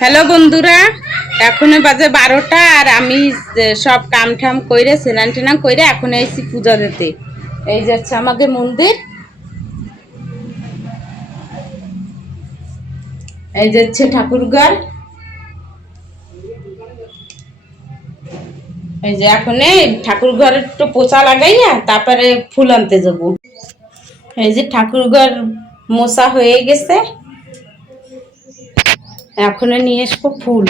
Hello বন্ধুরা, এখন বাজে 12টা আর আমি সব কাম ঠাম কইরে স্নান টান কইরে এখন আইছি পূজা দিতে। এই যাচ্ছে আমাদের মন্দির, এই যাচ্ছে ঠাকুরঘর। এই যে এখন ঠাকুরঘর একটু পোছা লাগাইয়া তারপরে ফুল আনতে যাব। এই যে ঠাকুরঘর মোছা হয়ে গেছে, এখন নিয়ে আসবো ফুল।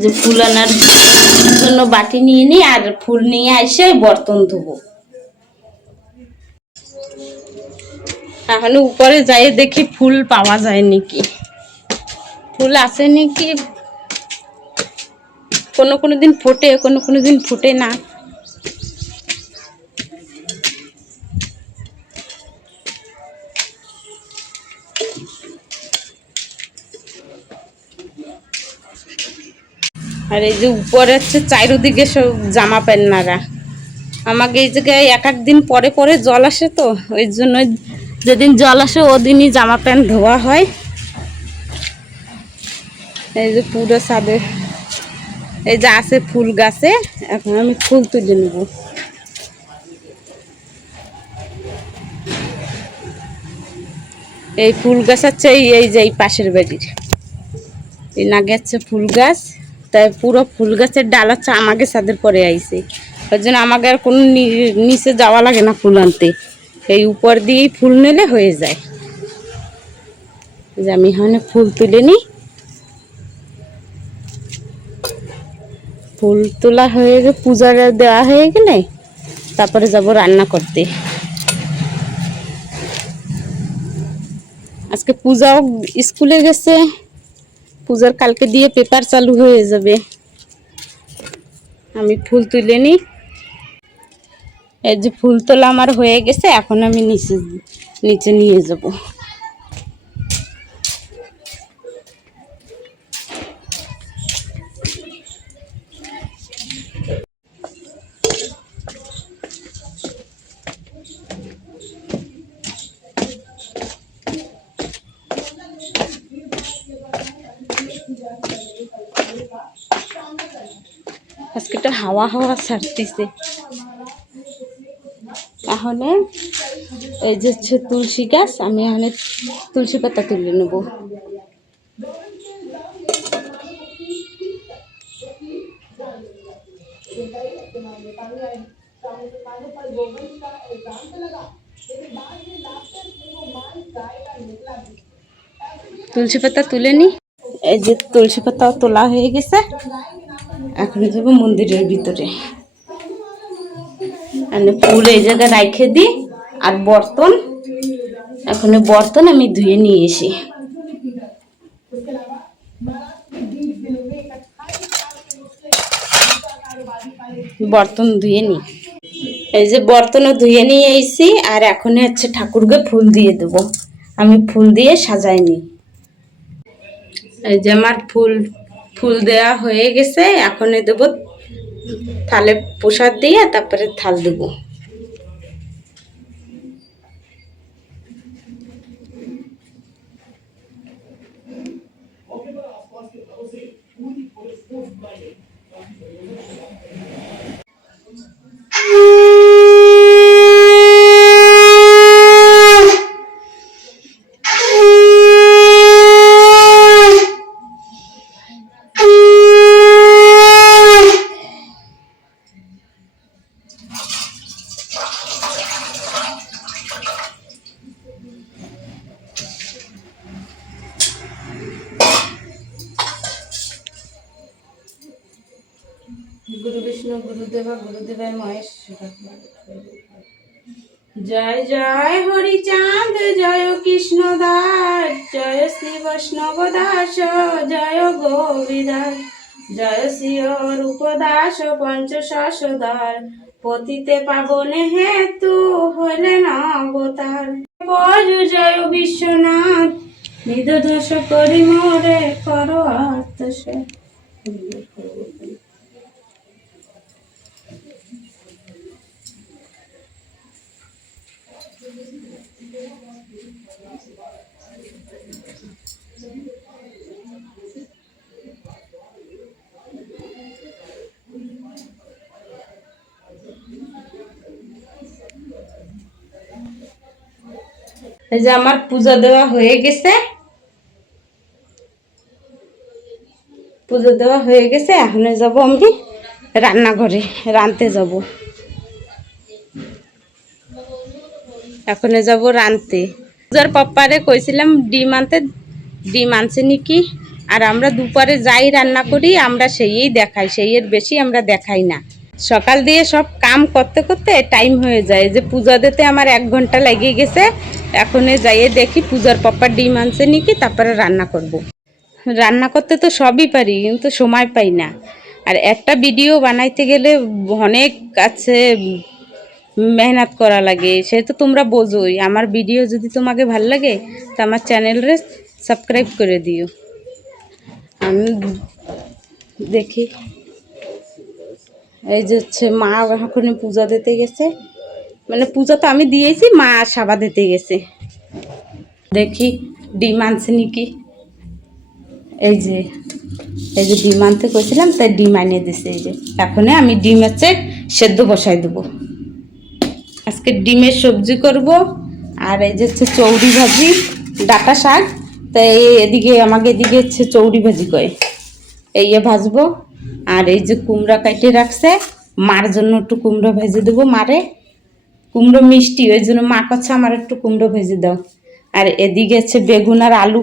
যে ফুল আনার জন্য বাটি নিয়ে নি আর ফুল নিয়ে এসে বর্তন ধোবো। এখন উপরে যাই দেখি ফুল পাওয়া যায় নাকি, ফুল আছে নাকি। কোনো কোনো দিন ফোটে, কোনো কোনো দিন ফোটে না। আর এই যে উপরে হচ্ছে চারিদিকে সব জামা প্যান্টনারা। আমাকে এই জায়গায় এক দিন পরে পরে জল আসে, তো ওই জন্য যেদিন জল আসে ওদিনই জামা প্যান্ট ধোয়া হয়। এই যে পুরো ছাদে এই যে আছে ফুল গাছে, এখন আমি ফুল তুলে নেব। এই ফুল গাছ আছে এই যে এই পাশের বাড়ির, এই নাগে আছে ফুল গাছ। তাই পুরো ফুল গাছের ডাল হচ্ছে আমাকে ছাদের পরে আইছে, ওই জন্য আমাকে আর কোনো নিচে যাওয়া লাগে না ফুল আনতে। এই উপর দিয়েই ফুল নিলে হয়ে যায়। যে আমি এখানে ফুল তুলে নিই। ফুল তোলা হয়ে গেলে পূজা দেওয়া হয়ে গেলে তারপরে যাব রান্না করতে। আজকে পূজাও স্কুলে গেছে, পূজার কালকে দিয়ে পেপার চালু হয়ে যাবে। আমি ফুল তুলে নিই। এই যে ফুল তোলা আমার হয়ে গেছে, এখন আমি নিচে নিয়ে যাব। আজকে তো হাওয়া হাওয়া ছাড়তেছে। তাহলে এই যে তুলসী গাছ, আমি এখানে তুলসী পাতা তুলে নেব। তুলসী পাতা তুলে নি। এই যে তুলসী পাতাও তোলা হয়ে গেছে, এখন যাব মন্দিরের ভিতরে। ফুল এই জায়গায় রাখে দিই আর বর্তন, এখন বর্তন আমি ধুয়ে নিয়ে এসি। বর্তন ধুয়ে নি, এই যে বর্তনও ধুয়ে নিয়ে এসি। আর এখন হচ্ছে ঠাকুরকে ফুল দিয়ে দেব। আমি ফুল দিয়ে সাজাই নি। এই যে আমার ফুল দেওয়া হয়ে গেছে, এখন দেব থালে প্রসাদ দিয়ে তারপরে থাল দেব। গুরু বিষ্ণু গুরুদেবা গুরুদেবায় মহেশ্বর। জয় জয় হরিচাঁদ, জয় কৃষ্ণ দাস, জয় শ্রী বৈষ্ণব দাস, জয় গৌরীদাস, জয় শ্রী অরূপ দাস পঞ্চশাসদার। পতিতে পাবনে হেতু হলেন অবতার। জয় বিশ্বনাথ, নিদোষ করি মোরে করো আত্মসাৎ। এই যে আমার পূজা দেওয়া হয়ে গেছে, এখন যাব আমি রান্নাঘরে রাঁধতে যাব। এখন যাব রাঁধতে। পূজার পাপ্পারে কইছিলাম ডিম আনতে, ডিম আনছে নাকি। আর আমরা দুপুরে যাই রান্না করি আমরা সেই দেখাই, সেই এর বেশি আমরা দেখাই না। সকাল দিয়ে সব কাম করতে করতে টাইম হয়ে যায়, যে পূজা দিতে আমার 1 ঘন্টা লেগে গেছে। এখন যাইয়ে দেখি পূজার পাপ্পা ডিম আনছে নাকি, তারপরে রান্না করব। রান্না করতে তো সবই পারি, কিন্তু সময় পাই না। আর একটা ভিডিও বানাইতে গেলে অনেক আছে, মেহনত করা লাগে, সে তো তোমরা বোঝোই। আমার ভিডিও যদি তোমাকে ভাল লাগে তো আমার চ্যানেলরে সাবস্ক্রাইব করে দিও। আমি দেখি এই যে হচ্ছে মা এখন পূজা দিতে গেছে, মানে পূজা তো আমি দিয়েছি, মা সাবা দিতে গেছে। দেখি ডিম আনছে নাকি। এই যে ডিম আনতে কইছিলাম, তাই ডিম আনিয়ে দিছে। এই যে এখন আমি ডিম হচ্ছে সেদ্ধ বসাই দেবো। আজকে ডিমের সবজি করব। আর এই যে হচ্ছে চৌড়ি ভাজি, ডাঁটা শাক। তাই এদিকে আমাকে এদিকে হচ্ছে চৌড়ি ভাজি কয়, এই ভাজবো। আর এই যে কুমড়া কাটে রাখছে, মার জন্য একটু কুমড়ো ভেজে দেবো মারে। কুমড়ো মিষ্টি, ওই জন্য মা কাছে আমার একটু কুমড়ো ভেজে দাও। আর এদিকে হচ্ছে বেগুন আর আলু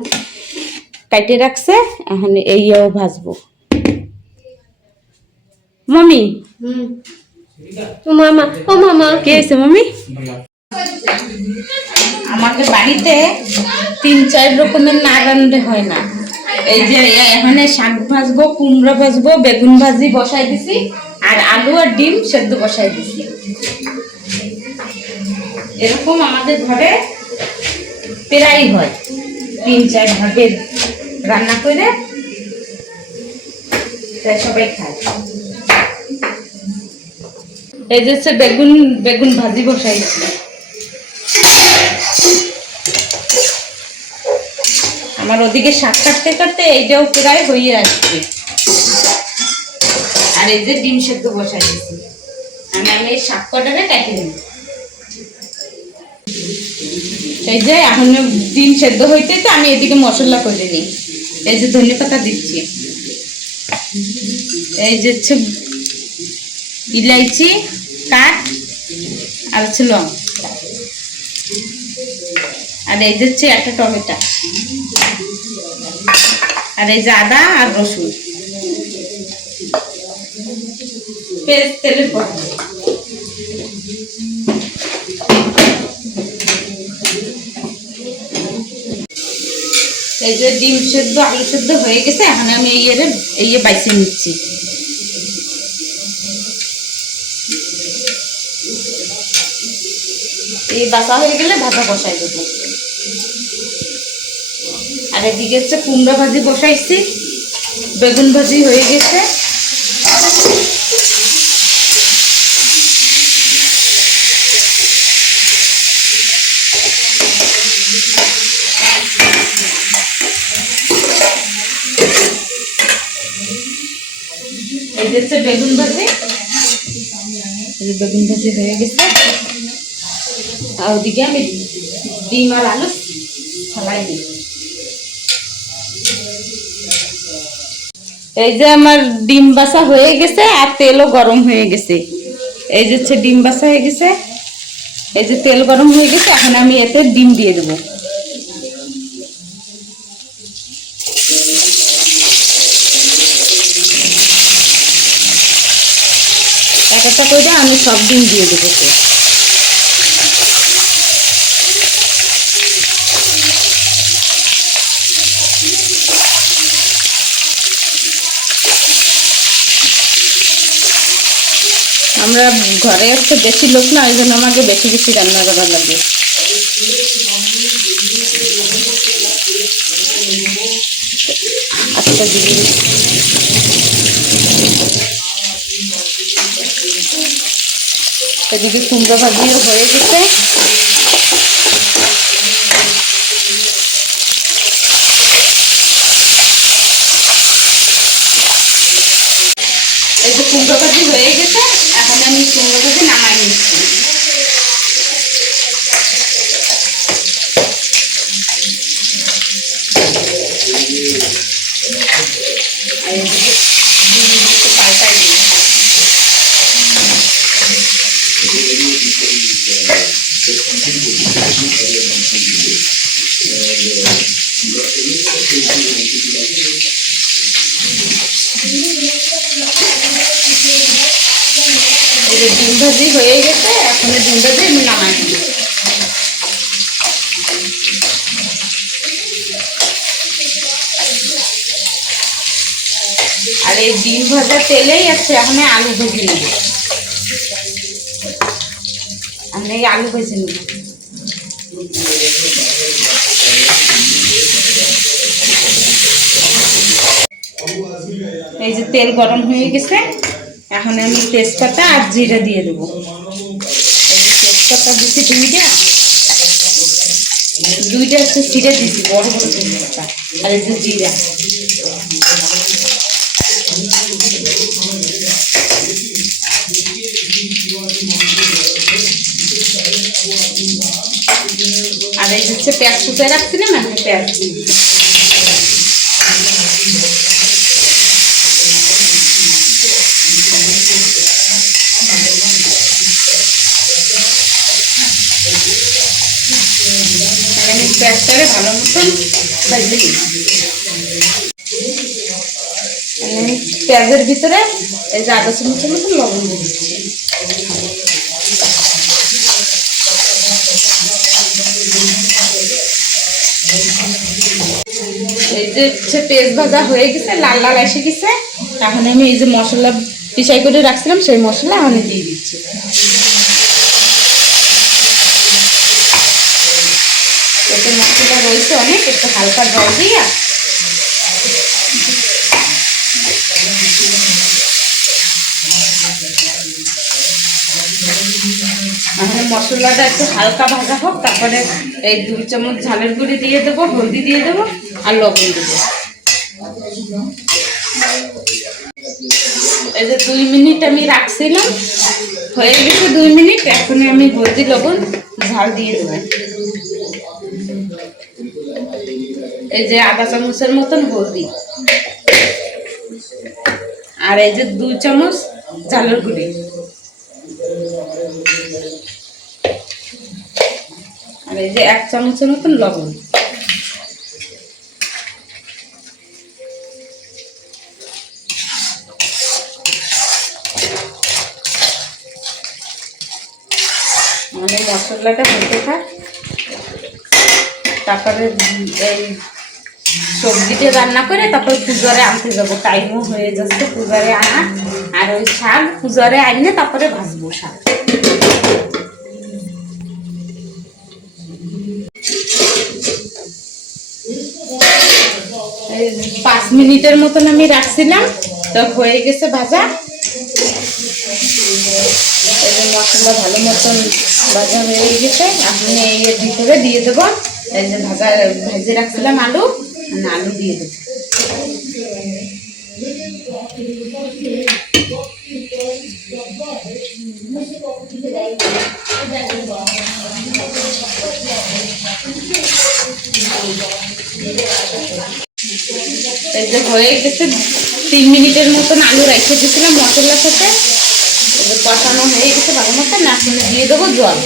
কাটে রাখছে, এখন এইও ভাজবো। মামি মামা কে আছে মামি? আমাদের বাড়িতে 3-4 রকমের না রান্না হয় না। এই যে এখানে শাক ভাজবো, কুমড়ো ভাজবো, বেগুন ভাজি বসাই দিছি, আর আলু আর ডিম সেদ্ধ বসাই দিছি। এরকম আমাদের ঘরে প্রায় হয়, 3-4 ভাগের রান্না করে সবাই খায়। এই যে হচ্ছে বেগুন ভাজি বসাইছি। আমার ওদিকে শাক কাটতে কাটতে এইটাও প্রায় হয়ে আসবে। আর এই যে ডিম সেদ্ধ বসাই দিচ্ছি, আমি এই শাক কটারে কাটি নিই। এই যে এখন ডিম সেদ্ধ হইতে তো আমি এদিকে মশলা করে নিই। এই যে ধনে পাতা দিচ্ছি, এই যে হচ্ছে ইলাইচি কাঠ, আর হচ্ছে লং, আর এই যে হচ্ছে একটা টমেটো, আর এই যে আদা আর রসুন পেস্ট তেলের পর। এই যে ডিম সেদ্ধ আলু সেদ্ধ হয়ে গেছে, এখন আমি এই বাইছে নিচ্ছি। এই বাসা হয়ে গেলে ভাজা বসাই দেবো। আর এদিকে হচ্ছে কুমড়া ভাজি বসাইছি, বেগুন ভাজি হয়ে গেছে। এই যে হচ্ছে বেগুন ভাজি, এই যে বেগুন ভাজি হয়ে গেছে। আর ওদিকে আমি ডিম আর আলু ফেলাই দিই। এই যে আমার ডিম বাসা হয়ে গেছে, আর তেলও গরম হয়ে গেছে। এই যে হচ্ছে ডিম বাসা হয়ে গেছে, এই যে তেল গরম হয়ে গেছে। এখন আমি এতে ডিম দিয়ে দেবো। একটা করে আমি সব ডিম দিয়ে দেবো। আমরা ঘরে একটা বেশি লোক না, ওই জন্য আমাকে বেশি বেশি রান্না করা লাগে। আচ্ছা দিদি, এদিকে কুমড়ো ভাজিও হয়ে গেছে। এই যে কুমড়ো ভাজি হয়ে গেছে, এখন আমি কুমড়ো ভাজি নামাই নিচ্ছি। এই যে ডিম ভাজি হয়ে গেছে, এখন ডিম ভাজি আমি নামাই দিই। আর এই ডিম ভাজা তেলেই আছে এখন আলু ভেজে নেব। আমি এই আলু ভেজে নেব। এই যে তেল গরম হয়ে গেছে, এখন আমি তেজপাতা আর জিরা দিয়ে দেবো। এই যে তেজপাতা দিচ্ছি দুইটা হচ্ছে ছিঁড়ে দিচ্ছি, বড় বড় তেজপাতা। আর এই যে জিরা, আর এই হচ্ছে পেঁয়াজ কুচায় রাখছিলাম, এখন পেঁয়াজ আমি পেঁয়াজটারে ভালো মতন ভেজে নিই। আমি পেঁয়াজের ভিতরে এই যে আদা চামচের মতন লবণ দিয়ে দিচ্ছি। এই যে হচ্ছে পেঁয়াজ ভাজা হয়ে গেছে, লাল লাল এসে গেছে, এখন আমি এই যে মশলা পিছাই করে রাখছিলাম সেই মশলা আমি দিয়ে দিচ্ছি। এতে মশলা রয়েছে অনেক, একটু হালকা জল দিয়ে এখন মশলাটা একটু হালকা ভাজা হোক, তারপরে এই 2 চামচ ঝালের গুঁড়ি দিয়ে দেবো, হলদি দিয়ে দেবো আর লবণ দেবো। এই যে 2 মিনিট আমি রাখছিলাম, হয়ে গেছে 2 মিনিট, এখন আমি হলদি লবণ ঝাল দিয়ে দেবো। এই যে আধা চামচের মতন হলদি, আর এই যে 2 চামচ ঝালের গুঁড়ি, আর এই যে 1 চামচের মতন লবণ। মানে মশলাটা হতে থাক, তারপরে এই সবজিটা রান্না করে তারপর পূজারে আনতে যাবো, টাইমও হয়ে যাচ্ছে পূজারে আনা। আর ওই শাক পূজারে আনলে তারপরে ভাজবো শাক। এই 5 মিনিটের মতন আমি রাখছিলাম, তো হয়ে গেছে ভাজা। এই যে মশলা ভালো মতন ভাজা হয়ে গেছে, এখন এর ভিতরে দিয়ে দেবো এই যে ভেজে রাখছিলাম আলু, আলু দিয়ে দেবো। এই যে হয়ে গেছে, 3 মিনিটের মতন আলু রেখে দিয়েছিলাম মশলার সাথে, কষানো হয়ে গেছে ভালো মতন। এখন দিয়ে দেবো জল।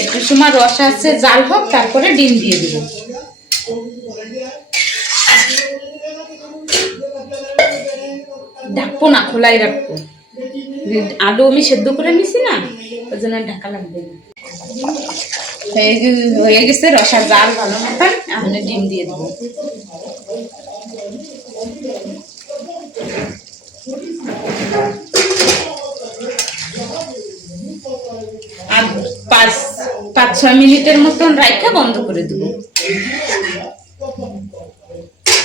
একটু সময় রসা আছে জাল হোক, তারপরে ডিম দিয়ে দেবো। ঢাকবো না, খোলাই রাখবো। আলু আমি সেদ্ধ করে নিছি না, ওই জন্য ঢাকা লাগবে না। হয়ে গেছে রসা জাল ভালো মতন, এখন ডিম দিয়ে দেবো। আর 5-6 মিনিটের মতন রাখা বন্ধ করে দেবো।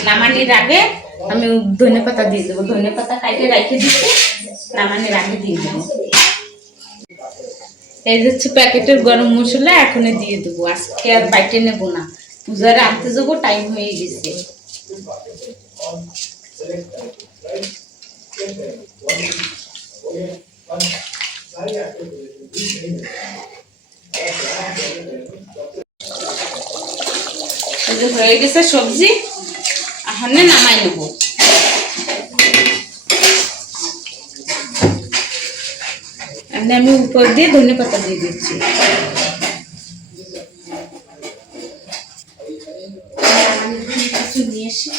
নামানির আগে আমি ধনেপাতা দিয়ে দেবো, ধনেপাতা কাটে রেখে দিচ্ছি, নামানির আগে দিয়ে দেবো। এই হচ্ছে প্যাকেটের গরম মশলা, এখন দিয়ে দেবো। আজকে আর বাইটে নেব না, পূজারে আনতে যাবো, টাইম হয়ে গেছে। হয়ে গেছে সবজি, এখন নামাই নেব। তাহলে আমি উপর দিয়ে ধনেপাতা দিয়ে দিচ্ছি। কিছু নিয়ে এসে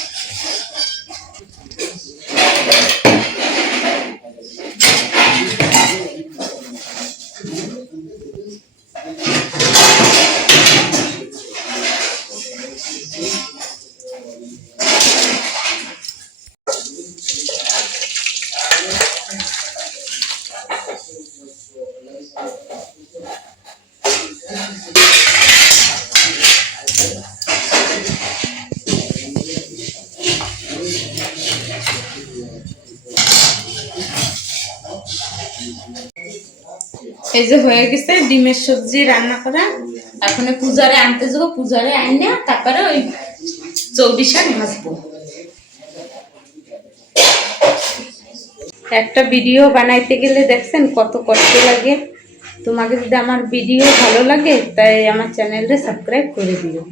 এই যে হয়ে গেছে ডিমের সবজি রান্না করা। এখন পূজারে আনতে যাবো, পূজারে আইনা তারপরে ওই চৌড়ি শাক ভাজবো। একটা ভিডিও বানাইতে গেলে দেখছেন কত কষ্ট লাগে। তোমাকে যদি আমার ভিডিও ভালো লাগে তাই আমার চ্যানেলটা সাবস্ক্রাইব করে দিও।